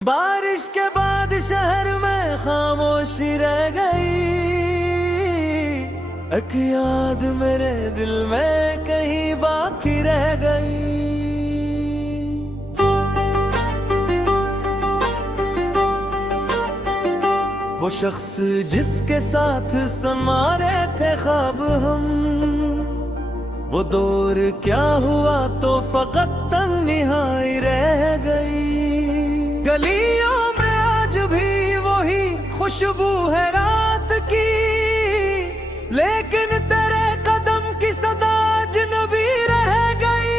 बारिश के बाद शहर में खामोशी रह गई। एक याद मेरे दिल में कहीं बाकी रह गई। वो शख्स जिसके साथ संवारे थे ख्वाब हम, वो दौर क्या हुआ तो फकत तन्हाई रह गई। गलियों में आज भी वही खुशबू है रात की, लेकिन तेरे कदम की सदा अजनबी रह गई।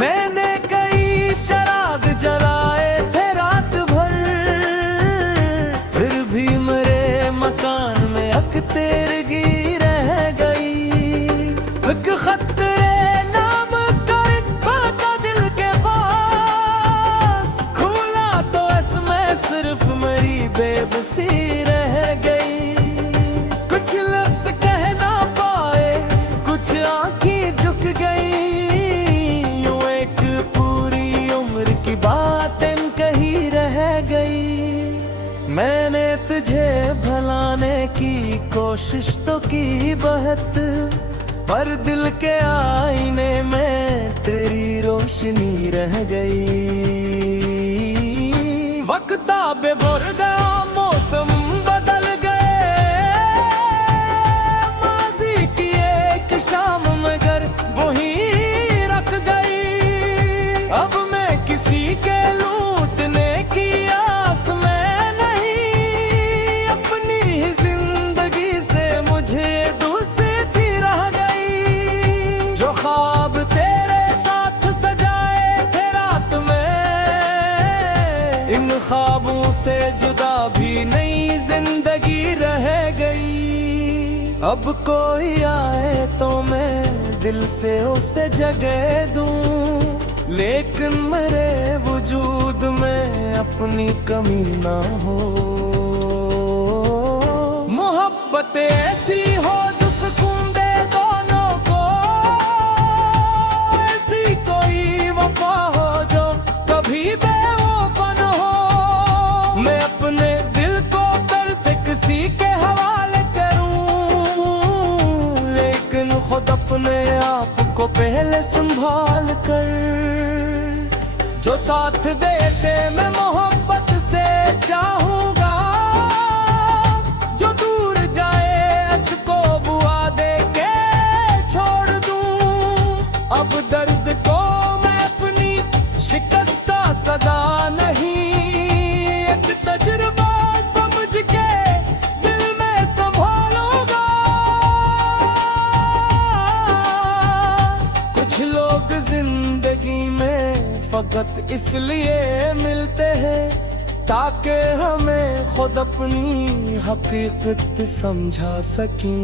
मैंने कई चिराग जलाए थे रात भर, फिर भी मेरे मकान में अक तेरगी रह गई। एक खत बेबसी रह गई। कुछ लफ्ज़ कह ना पाए, कुछ आंखें झुक गई। यूं एक पूरी उम्र की बातें कही रह गई। मैंने तुझे भुलाने की कोशिश तो की बहुत, पर दिल के आईने में तेरी रोशनी रह गई। वक्त आबे भर गया, मौसम बदल गए। माजी की एक शाम मगर वही रख गई। अब मैं किसी के लूटने की आस में नहीं, अपनी ही जिंदगी से मुझे दूसरी रह गई। जो ख्वाब तेरे साथ सजाए थे रात में, इन ख्वाबों से जुदा भी नई जिंदगी रह गई। अब कोई आए तो मैं दिल से उसे जगह दूं, लेकिन मेरे वजूद में अपनी कमी ना हो। मोहब्बत ऐसी हो जो सुकून दे दोनों को, ऐसी कोई वफा हो जो कभी बेवफा न हो। मैं अपने दिल को कर से किसी के हवाले करूं, लेकिन खुद अपने आप को पहले संभाल कर। जो साथ दे से मैं मोहब्बत से चाहूंगा, जो दूर जाए उसको बुआ दे के छोड़ दूं। अब दर्द को मैं अपनी शिकस्ता सदा नहीं, एक तजुर्बा समझ के दिल में संभालूंगा। कुछ लोग जिंदगी में फकत इसलिए मिलते हैं ताकि हमें खुद अपनी हकीकत समझा सकें।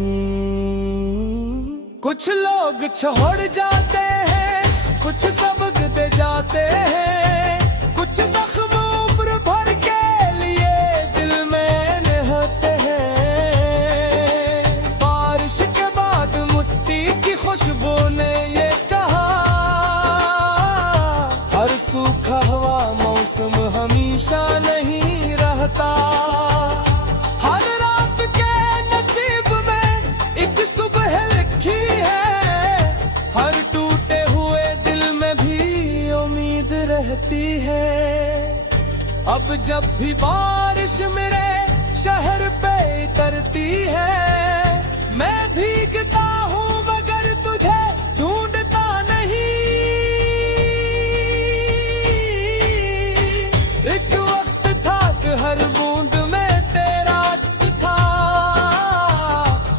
कुछ लोग छोड़ जाते हैं, कुछ सबक दे जाते हैं, कुछ जख्म उम्र भर के लिए दिल में निहते हैं। बारिश के बाद मिट्टी की खुशबू ने ये कहा, हर सूखा हुआ मौसम हमेशा नहीं रहता। हर रात के नसीब में एक सुबह लिखी है, हर टूटे हुए दिल में भी उम्मीद रहती है। अब जब भी बारिश मेरे शहर पे उतरती है, मैं भीगता हूँ मगर तुझे ढूंढता नहीं। एक वक्त था कि हर बूंद में तेरा अक्स था,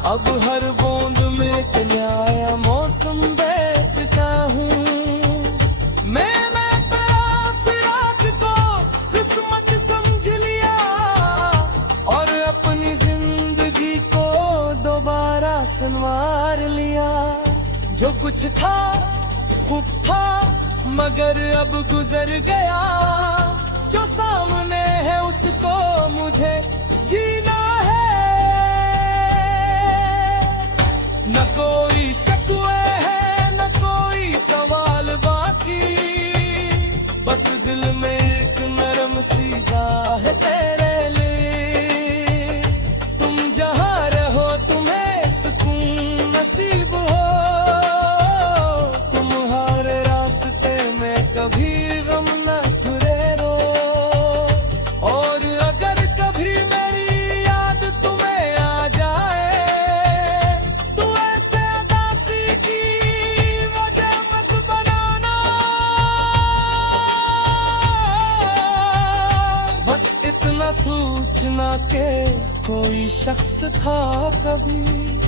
अब हर बूंद में एक नया मौसम देखता हूँ। मैंने तेरा फिराक को किस्मत समझ लिया, और अपनी जिंदगी को दोबारा संवार लिया। जो कुछ था खूब था मगर अब गुजर गया, जो सामने है उसको मुझे जीना है। न कोई शिकवे है, न कोई सवाल बाकी। बस दिल में एक नरम सी राह है तेरे लिए। तुम जहाँ रहो तुम्हें सुकून नसीब हो, तुम्हारे रास्ते में कभी गम न घुरे रो। और अगर कभी मेरी याद तुम्हें आ जाए, तो ऐसे उदासी की वजह मत बनाना। बस इतना सोचना के कोई शख्स था कभी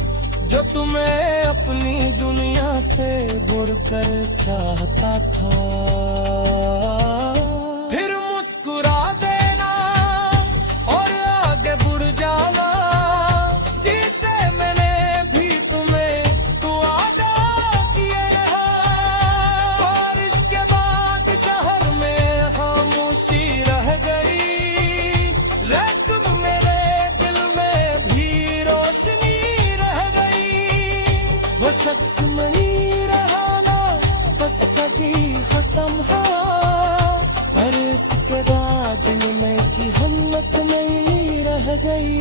जो तुम्हें अपनी दुनिया से बुरकर चाहता था। फिर मुस्कुरा देना और आगे बढ़ जाना, जिसे मैंने भी तुम्हें वादा किए हैं। बारिश के बाद शहर में खामोशी रह गई, लेकिन मेरे दिल में भी रोशनी रह गई। वो शख्स नहीं रहा ना, बस सगी खत्म है। पर इसके बाद में की हिम्मत नहीं रह गई।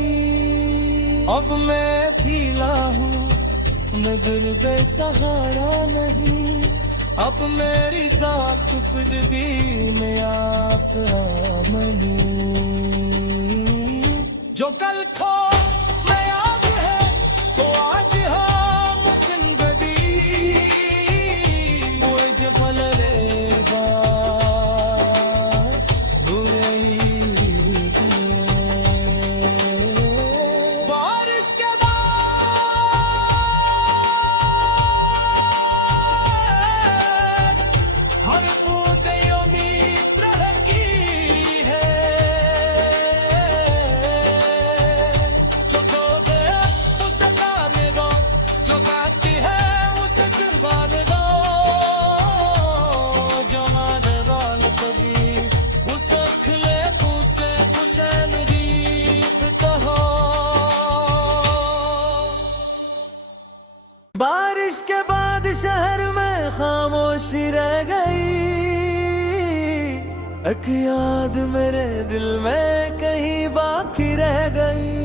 अब मैं अकेला हूँ, मैं गिरद सहारा नहीं। अब मेरी साथ फिरगी में आसमानी, जो कल खो मैं याद है तो आज हम जिंदगी मुझे भल रहेगा बुरे ही गए। बारिश के हर बूंद उम्मीद रहती है, जो खो गया उसे गाने दो, जो गाती है उसे सुनवाने दो। जो माने वाल कभी उसे खिले उसे खुशनसीब कहो। बारिश के बाद शहर में खामोशी रह गई, एक याद मेरे दिल में कहीं बाकी रह गई।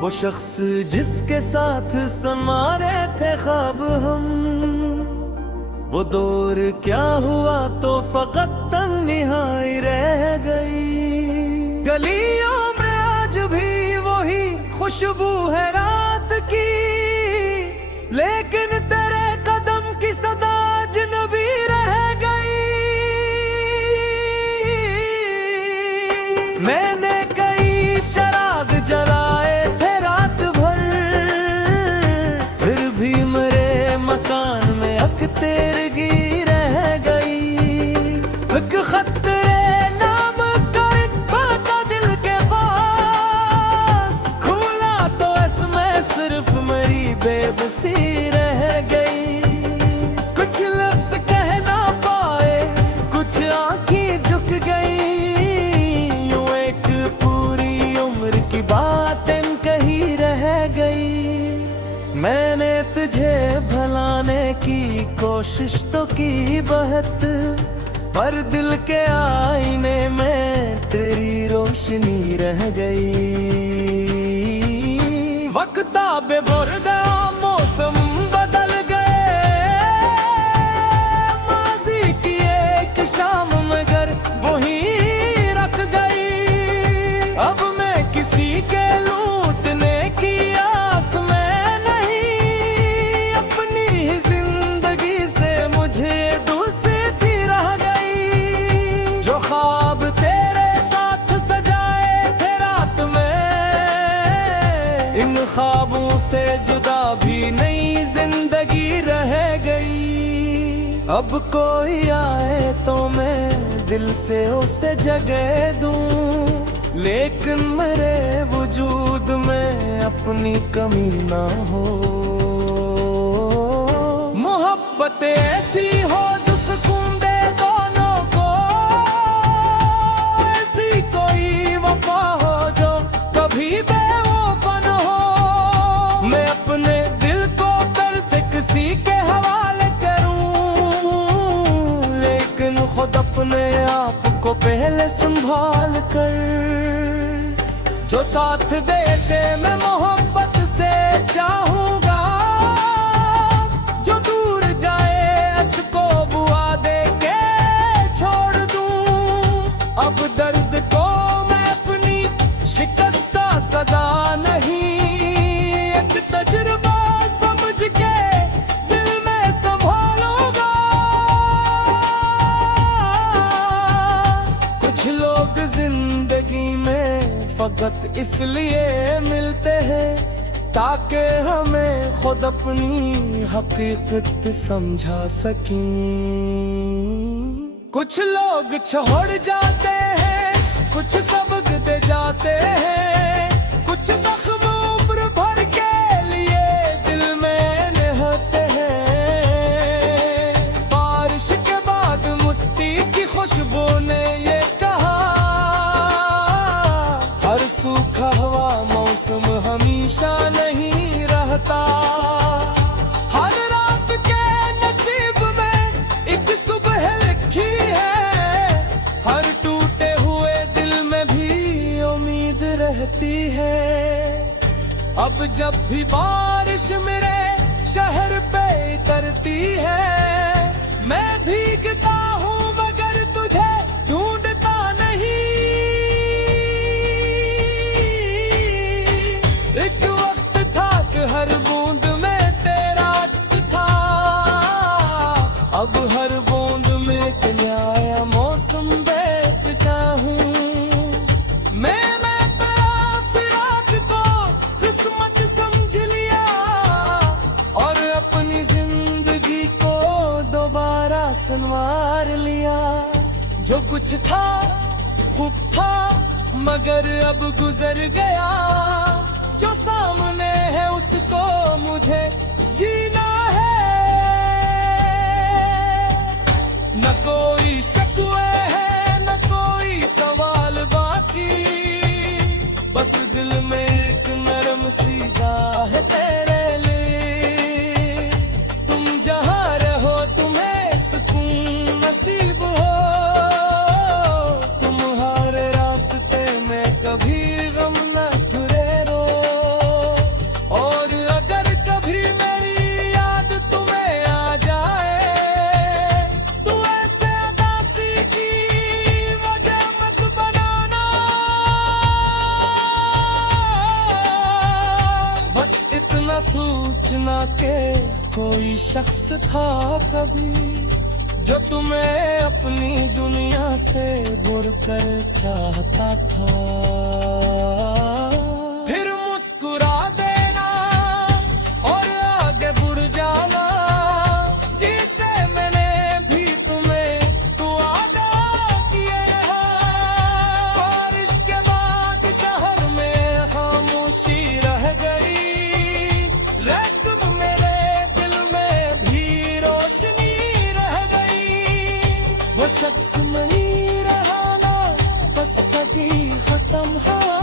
वो शख्स जिसके साथ समारे थे ख्वाब हम, वो दौर क्या हुआ तो फकत तन्हाई रह गई। गलियों में आज भी वही खुशबू है रात की, लेकिन तेरे कदम की सदा अजनबी रह गई। मैंने कई चिराग जलाए थे रात भर, फिर भी मेरे मकान में अक तेरगी रह गई। एक खतरे नाम कर खाता दिल के पास, खुला तो इसमें सिर्फ मेरी बेबसी रह गई। कुछ लफ्ज कह ना पाए, कुछ आंखें झुक गई, यूं एक पूरी उम्र की बातें कही रह गई। मैंने तुझे भुलाने की कोशिश तो की बहुत, पर दिल के आईने में तेरी रोशनी रह गई। वक्त आबे बुरदा मौसम बदल गए, माजी की एक शाम मगर वही रख गई। अब मैं किसी के लूटने की आस में नहीं, अपनी ही जिंदगी से मुझे दूसरी रह गई। जो ख्वाब तेरे साथ सजाए थे रात में, इन ख्वाबों से जुदा भी नई जिंदगी रह गई। अब कोई आए तो मैं दिल से उसे जगह दूं, लेकिन मेरे वजूद में अपनी कमी ना हो। मोहब्बत ऐसी हो जो सुकून दे दोनों को, ऐसी कोई वफा हो जो कभी बेवफा न हो। मैं अपने दिल को अपने आप को पहले संभाल कर। जो साथ दे से मैं मोहब्बत से चाहूंगा, जो दूर जाए उसको बुआ दे के छोड़ दूं। अब दर्द को मैं अपनी शिकस्ता सदा नहीं, एक तजुर्बा समझ के दिल में संभालूंगा। कुछ लोग जिंदगी में फकत इसलिए मिलते हैं ताकि हमें खुद अपनी हकीकत समझा सकें। कुछ लोग छोड़ जाते हैं, कुछ सबक दे जाते हैं, कुछ जख्म उम्र भर के लिए दिल में निहते हैं। बारिश के बाद मिट्टी की खुशबू ने ये कहा, हर सूखा हुआ मौसम हमेशा नहीं रहता। हर रात के नसीब में एक सुबह लिखी है, हर टूटे हुए दिल में भी उम्मीद रहती है। अब जब भी बारिश मेरे शहर पे उतरती है, मैं भीगता हूँ मगर तुझे ढूंढता नहीं। एक वक्त था कि हर बूंद में तेरा अक्स था, अब हर बूंद में एक नया मौसम देखता हूँ। मैं तेरा फिराक को किस्मत समझ लिया और अपनी जिंदगी को दोबारा संवार लिया। जो कुछ था खूब था मगर अब गुजर गया, जो सामने है उसको मुझे जीना है। न कोई शिकवे है न कोई सवाल बाकी, बस दिल में एक नरम सी गाह है तेरे लिए। तुम जहाँ रहो तुम्हें सुकून नसीब हो, तुम्हारे रास्ते में कभी गम न घुरे रो। और अगर कभी मेरी याद तुम्हें आ जाए, तो ऐसे उदासी की वजह मत बनाना। बस इतना सोचना के कोई शख्स था कभी, जो तुम्हें अपनी दुनिया से बुड़कर चाहता था। फिर मुस्कुरा देना और आगे बढ़ जाना, जिसे मैंने भी तुम्हें तो वादा किए हैं। बारिश के बाद शहर में खामोशी रह गई, लेकिन मेरे दिल में भी रोशनी रह गई। वो शख्स नहीं रहा ना, बस सभी खत्म हुआ,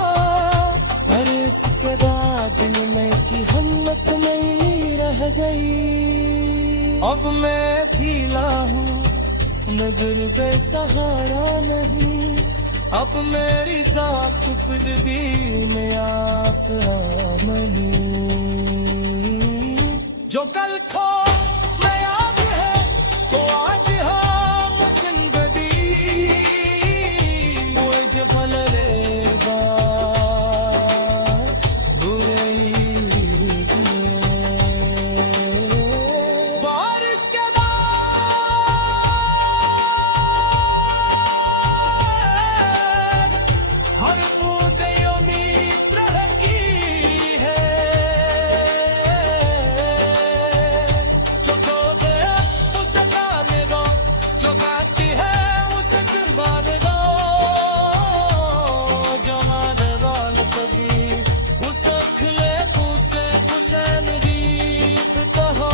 पर इसके बाद में की हिम्मत नहीं रह गई। अब मैं भीला हूँ मगर बेसहारा नहीं, अब मेरी साथ फिर भी मैं आसमानी। जो कल खो मैं याद है तो आज हम जिंदगी, मुझे भल रहेगा बुरे ही गए। बारिश के हर बूंदे उम्मीद रहती है, जो खो गया उसे जाने दो, जो बाकी है उसे सुनवाने दो। जो मान रोल कभी उसे खिले उसे खुशनसीब तो हो।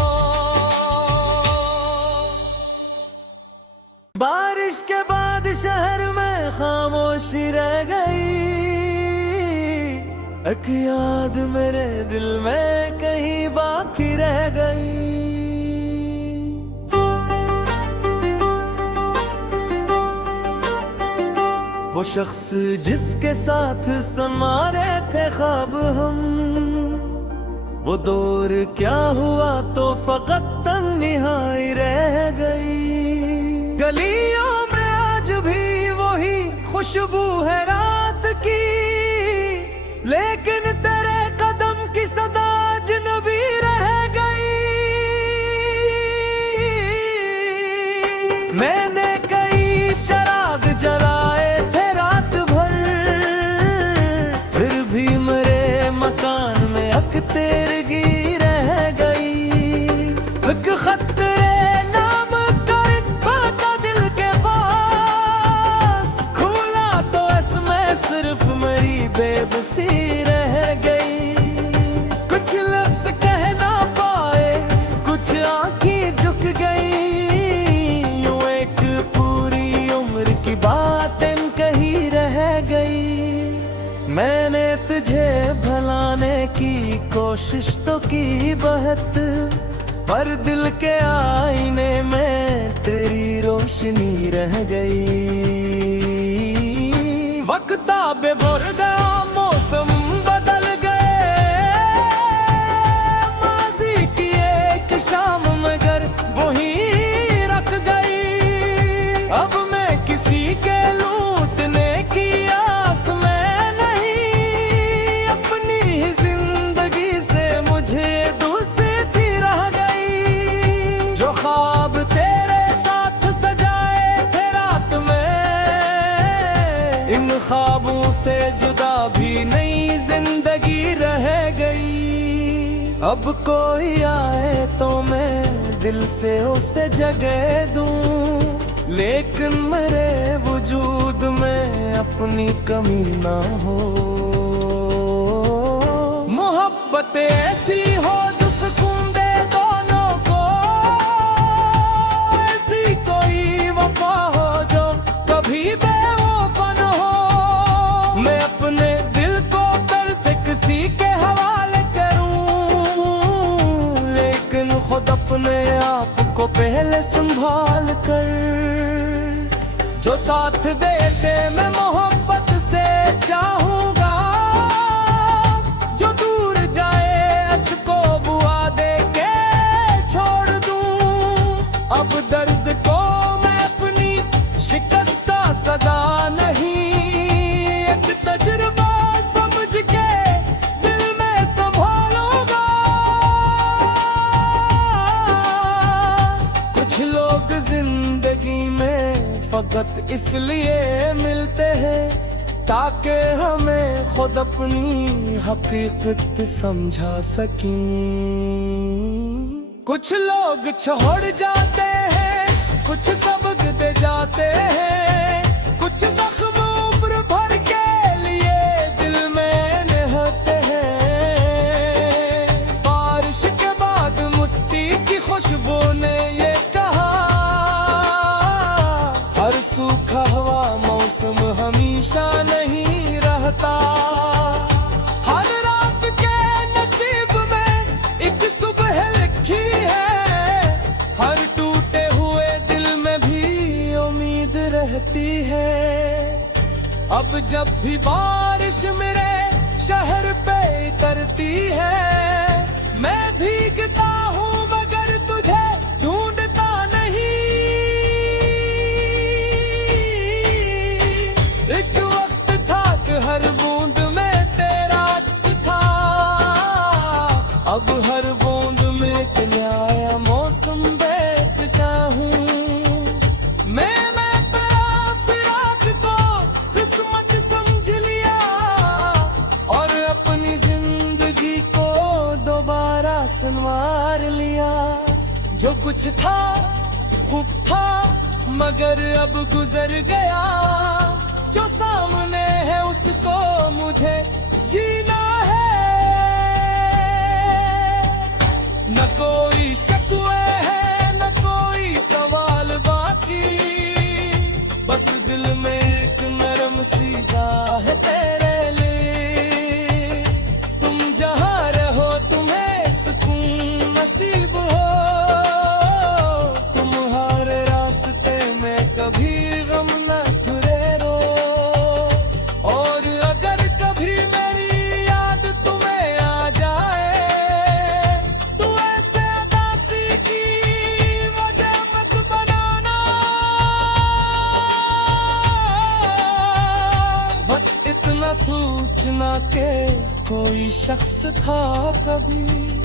बारिश के बाद शहर में खामोशी रह गई, एक याद मेरे दिल में कहीं बाकी रह गई। वो शख्स जिसके साथ समा रहे थे ख्वाब हम, वो दौर क्या हुआ तो फकत तन्हाई रह गई। गलियों में आज भी वही खुशबू है रात की, लेकिन तेरे कदम की सदा अजनबी रह गई। मैंने कई चराग जलाए थे रात भर, फिर भी मेरे मकान में अख्तरगी रह गई। एक खतरे नाम कर पाता दिल के पास, खुला तो इसमें सिर्फ मेरी बेबसी रह गई। कुछ लफ्ज़ कह ना पाए, कुछ आंखें झुक गई, यूं एक पूरी उम्र की बातें कही रह गई। मैंने तुझे भुलाने की कोशिश तो की बहुत, पर दिल के आईने में तेरी रोशनी रह गई। वक्त आबे भर गया, मौसम बदल गए, माजी की एक शाम मगर वही रख गई। अब मैं किसी के लूटने की आस में नहीं, अपनी ही जिंदगी से मुझे दूसरी रह गई। जो ख्वाब तेरे साथ सजाए थे रात में, इन ख्वाबों से जुदा भी नई जिंदगी रह गई। अब कोई आए तो मैं दिल से उसे जगह दूं, लेकिन मेरे वजूद में अपनी कमी ना हो। मोहब्बत ऐसी हो जो सुकून दे दोनों को, ऐसी कोई वफा हो जो कभी बेवफा न हो। मैं अपने दिल को कर से किसी के हवाले करूं, लेकिन खुद अपने आप को पहले संभाल कर। जो साथ दे से मैं मोहब्बत से चाहूंगा, जो दूर जाए उसको बुआ दे के छोड़ दूं। अब दर्द को मैं अपनी शिकस्ता सदा नहीं, एक तजुर्बा समझ के दिल में संभालूंगा। कुछ लोग जिंदगी में फकत इसलिए मिलते हैं ताकि हमें खुद अपनी हकीकत समझा सकें। कुछ लोग छोड़ जाते हैं, कुछ सबक दे जाते हैं, कुछ जख्म उम्र भर के लिए दिल में निहते हैं। बारिश के बाद मिट्टी की खुशबू ने ये कहा, हर सूखा हुआ मौसम हमेशा नहीं रहता। हर रात के नसीब में एक सुबह लिखी है, हर टूटे हुए दिल में भी उम्मीद रहती है। अब जब भी बारिश मेरे शहर पे उतरती है, मैं भीगता हूँ मगर तुझे ढूंढता नहीं। एक वक्त था कि हर बूंद में तेरा अक्स था, अब हर बूंद में एक नया मौसम देखता हूँ। मैं तेरा फिराक को किस्मत समझ लिया, और अपनी जिंदगी को दोबारा संवार लिया। जो कुछ था खूब था मगर अब गुजर गया, जो सामने है उसको मुझे जीना है। न कोई शिकवे है न कोई सवाल बाकी, बस दिल में एक नरम सी गाह है तेरे लिए। तुम जहाँ रहो तुम्हें सुकून नसीब हो, तुम्हारे रास्ते में कभी गम न घुरे रो। शख्स था कभी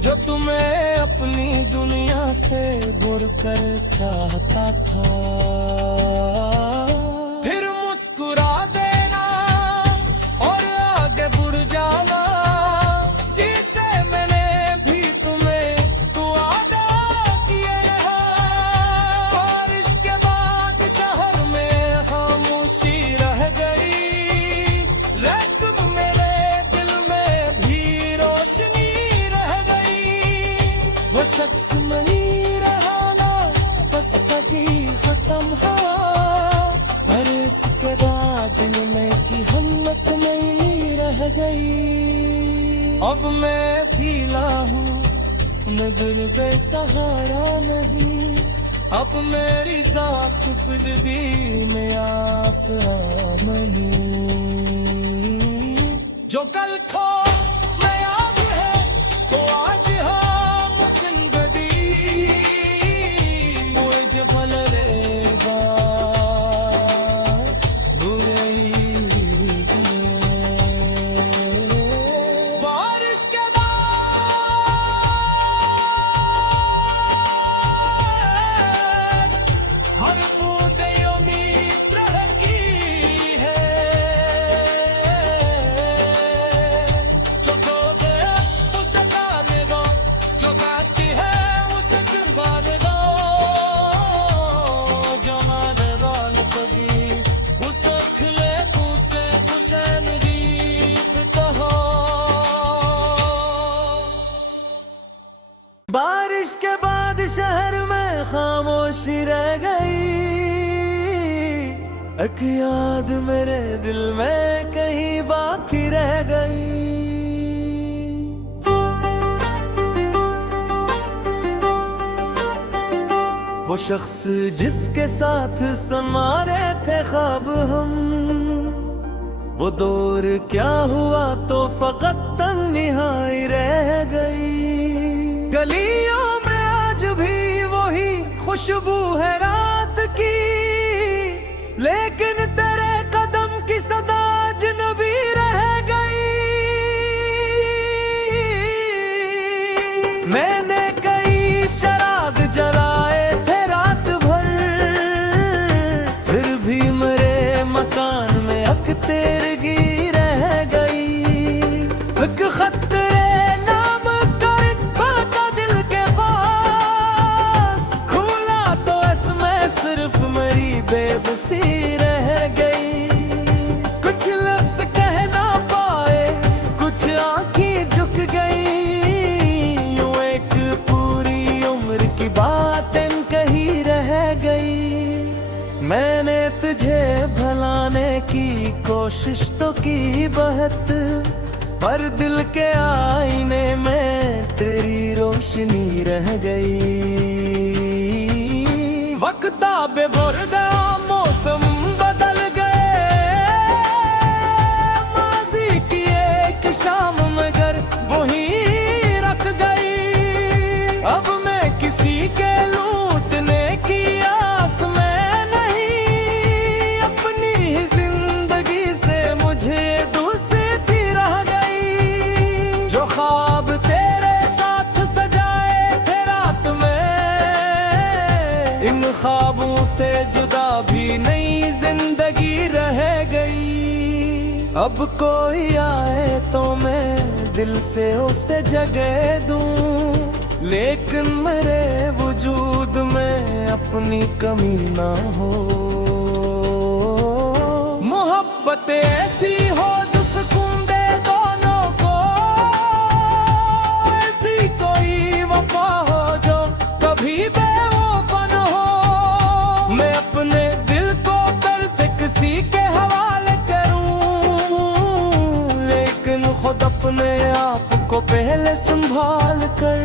जो तुम्हें अपनी दुनिया से बुर कर चाहता था। फिर मुस्कुरा देना और आगे बढ़ जाना, जिसे मैंने भी तुम्हें तो वादा किए हैं। बारिश के बाद शहर में खामोशी रह गई, लेकिन मेरे दिल में भी रोशनी रह गई। वो शख्स नहीं रहा ना, बस सभी खत्म हुआ, पर इसके बाद में की हिम्मत नहीं रह गई। अब मैं भीला हूँ, मैं दिल गए सहारा नहीं, अब मेरी साथ फिर भी में आसरा नहीं। जो कल खो मैं याद है तो आज हम जिंदगी मुझे भल रहेगा, बुरे ही बारिश के हर बूंदे उम्मीद रहती है। जो खो गया उसे गाने दो, जो बाकी है उसे सुनवाने दो, जो माने वाले कभी उसे खिले उसे खुशनसीब तो हो। बारिश के बाद शहर में खामोशी रह गई, एक याद मेरे दिल में कहीं बाकी रह गई। वो शख्स जिसके साथ संवारे थे ख्वाब हम, वो दौर क्या हुआ तो फकत तन्हाई रह गई। गलियों में आज भी वही खुशबू है रात की, लेकिन तेरे कदम की सदा अजनबी रह गई। मैंने कई चिराग जलाए थे रात भर, फिर भी मेरे मकान में अक तेरगी रह गई। एक खतरे नाम कर खाता दिल के पास, खुला तो इसमें सिर्फ मेरी बेबसी रह गई। कुछ लफ्ज कह ना पाए, कुछ आंखें झुक गई, यूं एक पूरी उम्र की बातें कही रह गई। मैंने तुझे भुलाने की कोशिश तो की बहुत, पर दिल के आईने में तेरी रोशनी रह गई। वक्त आबे बुरदा मौसम बदल गए, माजी की एक शाम मगर वही रख गई। अब मैं किसी के लूटने की आस में नहीं, अपनी ही जिंदगी से मुझे दूसरी रह गई। जो ख्वाब तेरे साथ सजाए थे रात में, इन ख्वाबों से जुदा भी नई जिंदगी रह गई। अब कोई आए तो मैं दिल से उसे जगह दूं, लेकिन मेरे वजूद में अपनी कमी ना हो। मोहब्बत ऐसी हो जो सुकून दे दोनों को, ऐसी कोई वफा हो जो कभी बेवफा न हो। मैं अपने दिल को कर से किसी के हवाले करूं, लेकिन खुद अपने आप को पहले संभाल कर